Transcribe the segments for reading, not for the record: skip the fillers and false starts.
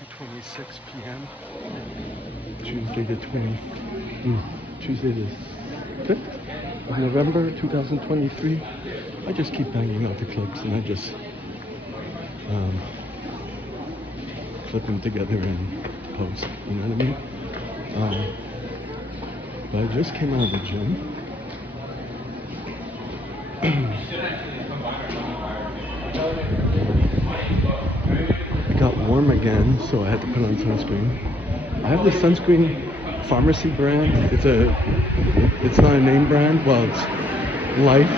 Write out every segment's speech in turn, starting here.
2:26 p.m. Tuesday the 5th of November 2023. I just keep banging out the clips and I just flip them together and post, you know what I mean? But I just came out of the gym. It got warm again, so I had to put on sunscreen. I have the sunscreen pharmacy brand. It's not a name brand. Well, it's Life,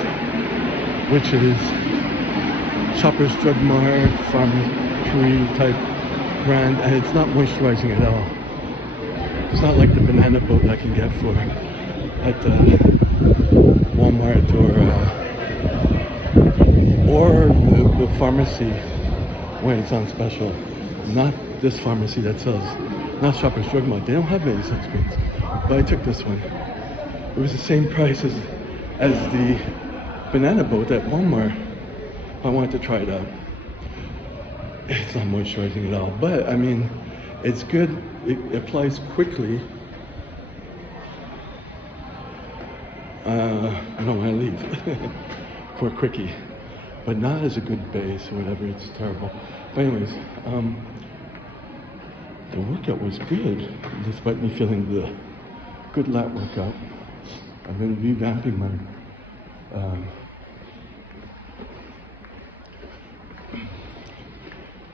which is Shoppers Drug Mart pharmacy type brand, and it's not moisturizing at all. It's not like the banana boat I can get for at Walmart or the pharmacy when it's on special. Not this pharmacy that sells, not Shoppers Drug Mart. They don't have many sunscreens, but I took this one. It was the same price as the banana boat at Walmart. I wanted to try it out. It's not moisturizing at all, but I mean, it's good. It applies quickly. I don't want to leave for a quickie, but not as a good base or whatever. It's terrible. But anyways, the workout was good, despite me feeling the good lat workout. I've been revamping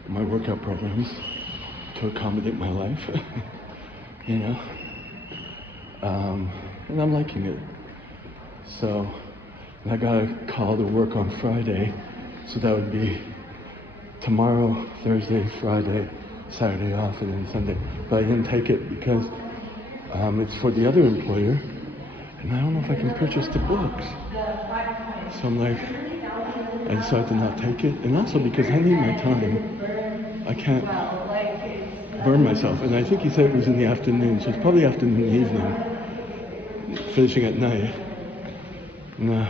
my workout programs to accommodate my life, you know, and I'm liking it. So, and I got a call to work on Friday, so that would be tomorrow, Thursday, Friday, Saturday off, and then Sunday. But I didn't take it because it's for the other employer, and I don't know if I can purchase the books. So I'm like, I decided to not take it, and also because I need my time. I can't burn myself, and I think he said it was in the afternoon, so it's probably afternoon, evening, finishing at night. No.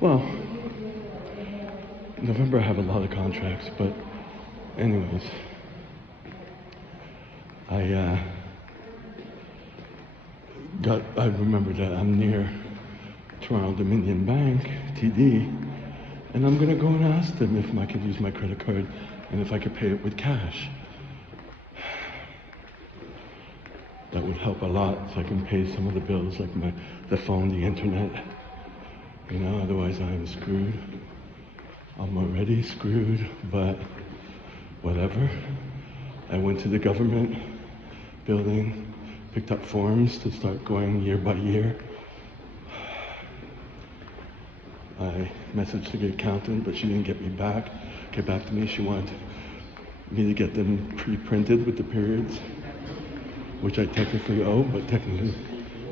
Well, November I have a lot of contracts, but anyways, I remember that I'm near Toronto Dominion Bank, TD, and I'm gonna go and ask them if I could use my credit card and if I could pay it with cash. That would help a lot, so I can pay some of the bills, like the phone, the internet. You know, otherwise I'm screwed. I'm already screwed, but whatever. I went to the government building, picked up forms to start going year by year. I messaged the accountant, but she didn't get back to me. She wanted me to get them pre-printed with the periods, which I technically owe, but technically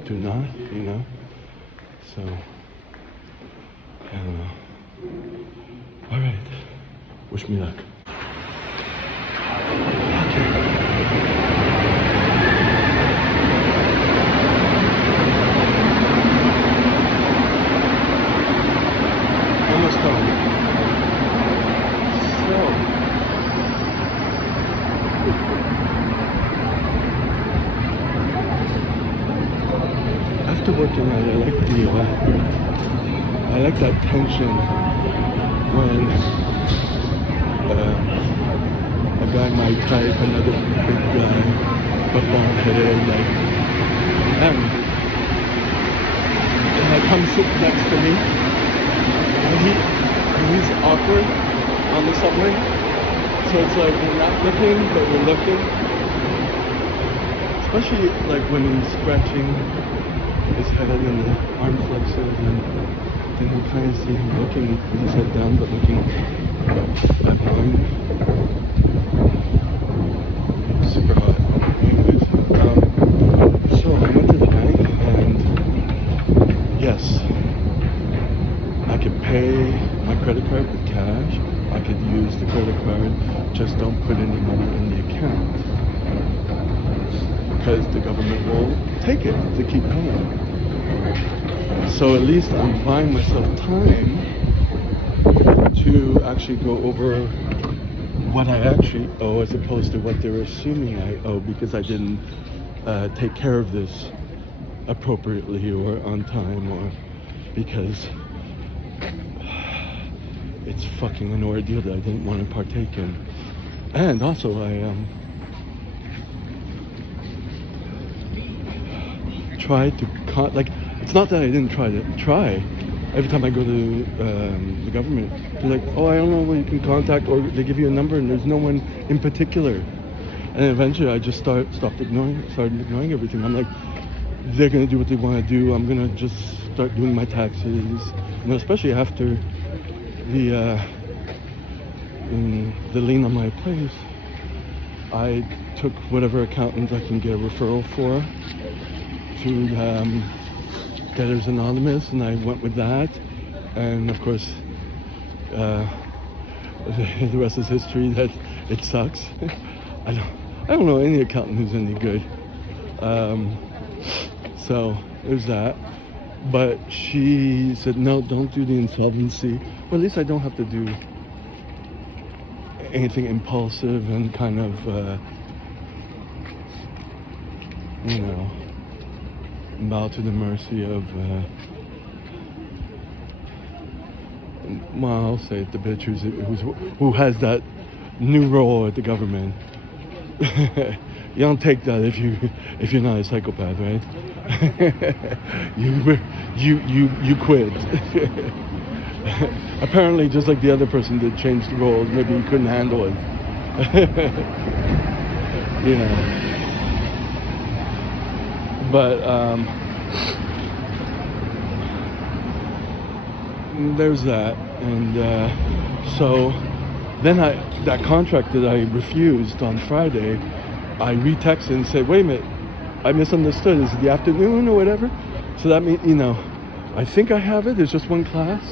do not, you know? So, I don't know. All right, wish me luck. Almost done. After working out, I like that tension when a guy my type, another big guy, but long-headed, like, and comes sit next to me, and he's awkward on the subway, so it's like we're not looking, but we're looking, especially like when he's scratching his head and the arm flexors, and then you kind of see him looking with his head down, but looking at mine. Super hot. Anyways, so I went to the bank, and yes, I could pay my credit card with cash. I could use the credit card, just don't put any money in the account, because the government will take it to keep paying. So at least I'm buying myself time to actually go over what I actually owe as opposed to what they're assuming I owe because I didn't take care of this appropriately or on time, or because it's fucking an ordeal that I didn't want to partake in. And also I tried to it's not that I didn't try. Every time I go to the government, they're like, oh, I don't know where you can contact, or they give you a number and there's no one in particular. And eventually I just started ignoring everything. I'm like, they're gonna do what they want to do. I'm gonna just start doing my taxes, especially after the lien on my place. I took whatever accountants I can get a referral for through Debtors Anonymous, and I went with that. And of course, the rest is history. That it sucks. I don't know any accountant who's any good. So there's that. But she said, no, don't do the insolvency. Well, at least I don't have to do anything impulsive and kind of, bow to the mercy of, well, I'll say it, the bitch who has that new role at the government. You don't take that if you're not a psychopath, right? you quit. Apparently, just like the other person did, change the roles. Maybe he couldn't handle it. But there's that, and so then that contract that I refused on Friday, I retexted and said, wait a minute, I misunderstood. Is it the afternoon or whatever? So that means, I think I have it. There's just one class.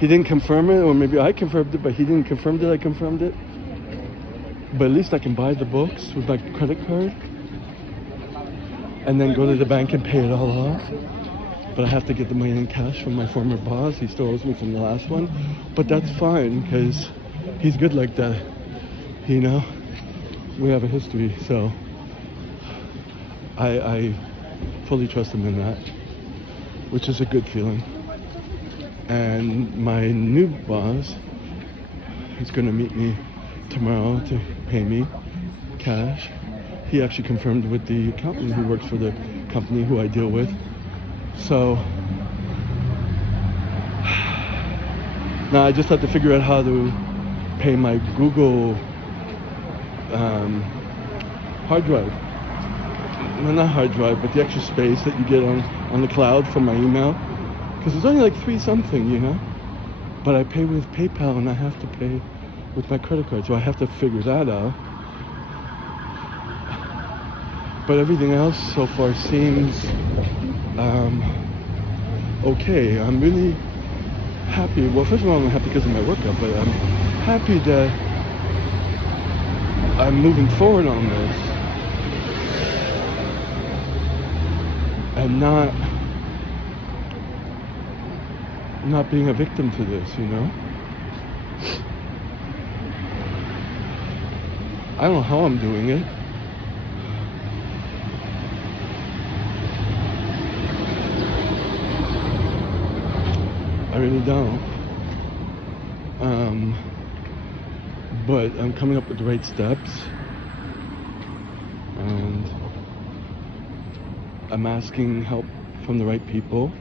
He didn't confirm it, or maybe I confirmed it, but he didn't confirm that I confirmed it. But at least I can buy the books with my credit card and then go to the bank and pay it all off. But I have to get the money in cash from my former boss. He still owes me from the last one. But that's fine, because he's good like that. We have a history, so I fully trust him in that, which is a good feeling. And my new boss is going to meet me tomorrow to pay me cash. He actually confirmed with the accountant who works for the company who I deal with. So now I just have to figure out how to pay my Google hard drive. No, not hard drive, but the extra space that you get on the cloud from my email. Because it's only like $3 something, But I pay with PayPal and I have to pay with my credit card. So I have to figure that out. But everything else so far seems okay. I'm really happy. Well, first of all, I'm happy because of my workout, but I'm happy that I'm moving forward on this and not being a victim to this, I don't know how I'm doing it. I really don't. But I'm coming up with the right steps, and I'm asking help from the right people.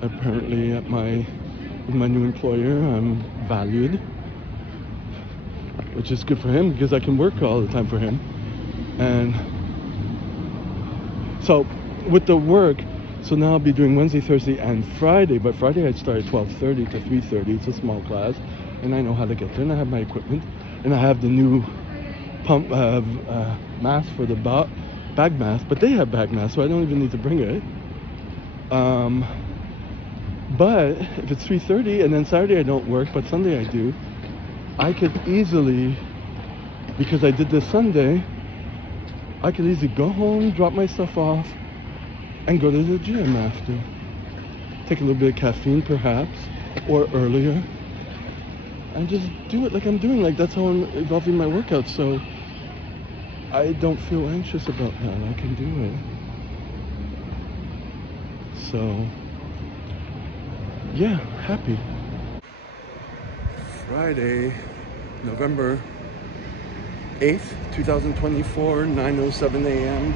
Apparently with my new employer, I'm valued, which is good for him because I can work all the time for him. And so with the work, so now I'll be doing Wednesday, Thursday, and Friday. But Friday I start at 12:30 to 3:30. It's a small class, and I know how to get there. And I have my equipment, and I have the new pump mask for the bag mask. But they have bag masks, so I don't even need to bring it. But if it's 3:30, and then Saturday I don't work, but Sunday I do, I could easily, because I did this Sunday, I could easily go home, drop my stuff off, and go to the gym after. Take a little bit of caffeine perhaps, or earlier, and just do it like I'm doing. Like that's how I'm evolving my workouts. So I don't feel anxious about that. I can do it. So yeah, happy. Friday, November 8th, 2024, 9:07 a.m.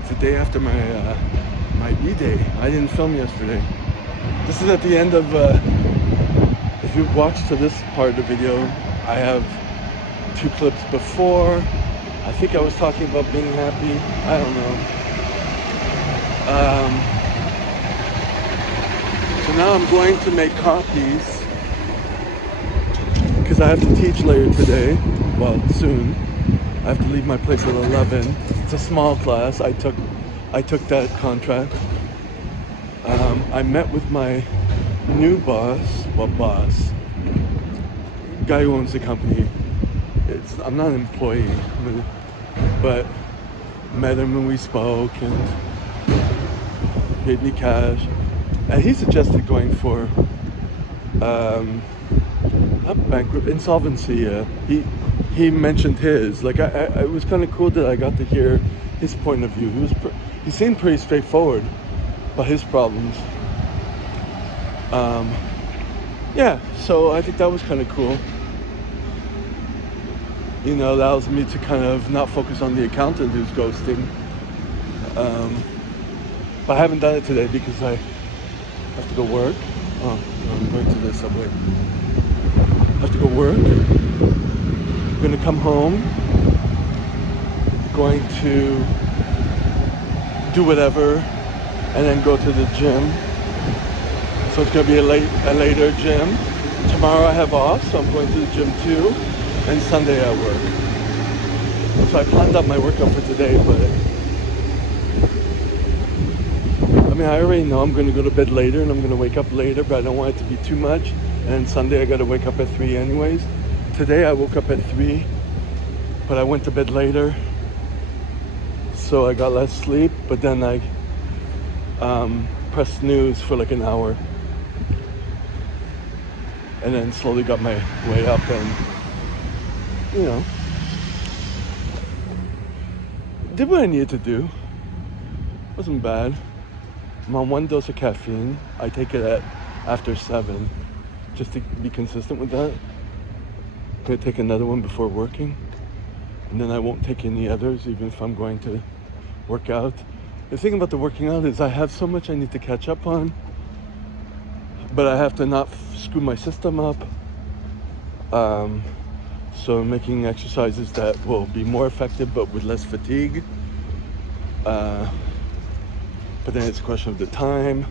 It's the day after my B-day. I didn't film yesterday. This is at the end of, if you've watched to this part of the video, I have 2 clips before. I think I was talking about being happy. I don't know. So now I'm going to make copies because I have to teach later today. Well, soon. I have to leave my place at 11. It's a small class. I took that contract. I met with my new boss. Well, boss. Guy who owns the company. I'm not an employee, but met him and we spoke and paid me cash. And he suggested going for not bankrupt, insolvency. He mentioned his. Like it was kind of cool that I got to hear his point of view. He seemed pretty straightforward about his problems. Yeah, so I think that was kind of cool. You know, allows me to kind of not focus on the accountant who's ghosting. But I haven't done it today because I have to go work. Oh, no, I'm going to the subway. I have to go work. I'm going to come home. Going to do whatever and then go to the gym. So it's going to be a later gym. Tomorrow I have off, so I'm going to the gym too. And Sunday I work. So I planned out my workout for today, but I mean, I already know I'm going to go to bed later and I'm going to wake up later, but I don't want it to be too much. And Sunday I got to wake up at 3 anyways. Today I woke up at 3, but I went to bed later, so I got less sleep. But then I pressed snooze for like an hour, and then slowly got my way up, and you know, did what I needed to do. Wasn't bad. I'm on 1 dose of caffeine. I take it after 7, just to be consistent with that. I'm gonna take another one before working, and then I won't take any others, even if I'm going to work out. The thing about the working out is I have so much I need to catch up on, but I have to not screw my system up. So I'm making exercises that will be more effective, but with less fatigue. But then it's a question of the time.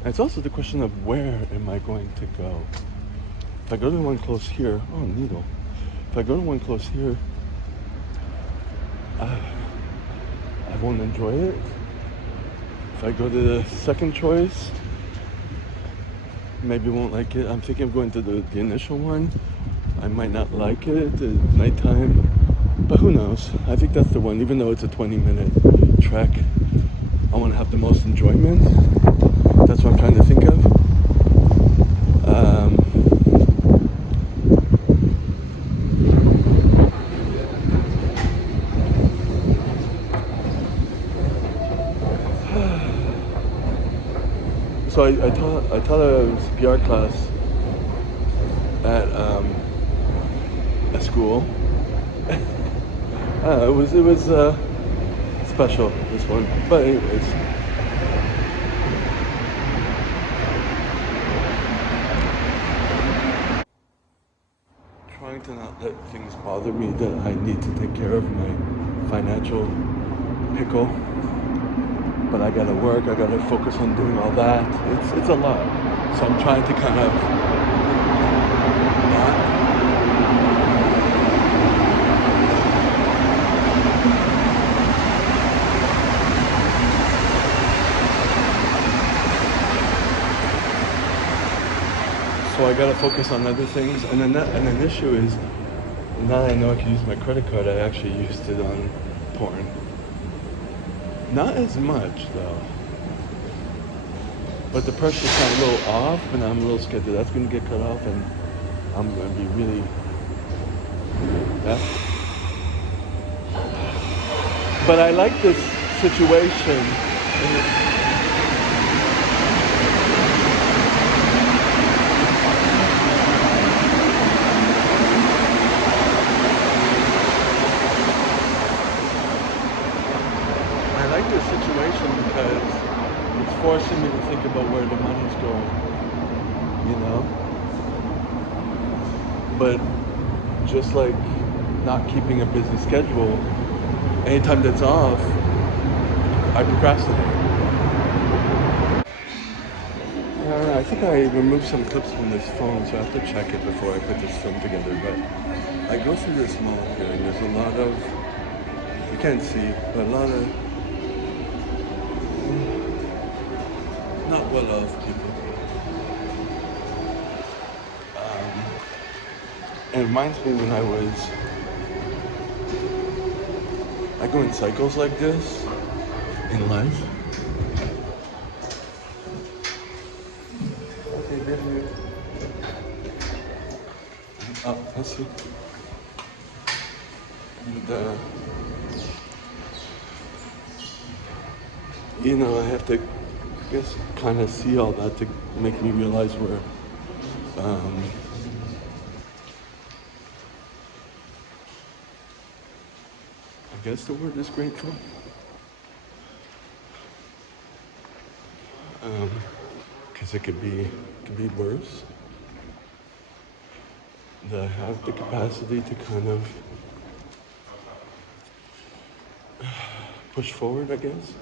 And it's also the question of where am I going to go? If I go to the one close here, oh, needle. If I go to one close here, I won't enjoy it. If I go to the second choice, maybe won't like it. I'm thinking of going to the initial one. I might not like it at nighttime, but who knows? I think that's the one, even though it's a 20-minute trek. I want to have the most enjoyment. That's what I'm trying to think of. So I taught a CPR class at school. It was special, this one. But anyways, trying to not let things bother me that I need to take care of my financial pickle. But I gotta work, I gotta focus on doing all that. It's a lot. So I'm trying to kind of not. So I gotta focus on other things. And then an issue is, now that I know I can use my credit card, I actually used it on porn. Not as much though. But the pressure's kind of a little off, and I'm a little scared that that's gonna get cut off, and I'm gonna be really, yeah. But I like this situation. I like this situation because it's forcing me to think about where the money's going, you know? But just like not keeping a busy schedule, anytime that's off, I procrastinate. I think I removed some clips from this phone, so I have to check it before I put this film together. But I go through this mall here, and there's a lot of, you can't see, but a lot of not well-off people. And it reminds me when I go in cycles like this in life. Okay, good here. Oh, I see. And, I have to, I guess, kind of see all that to make me realize where, um, I guess the word is grateful. Because it could be worse. That I have the capacity to kind of push forward, I guess.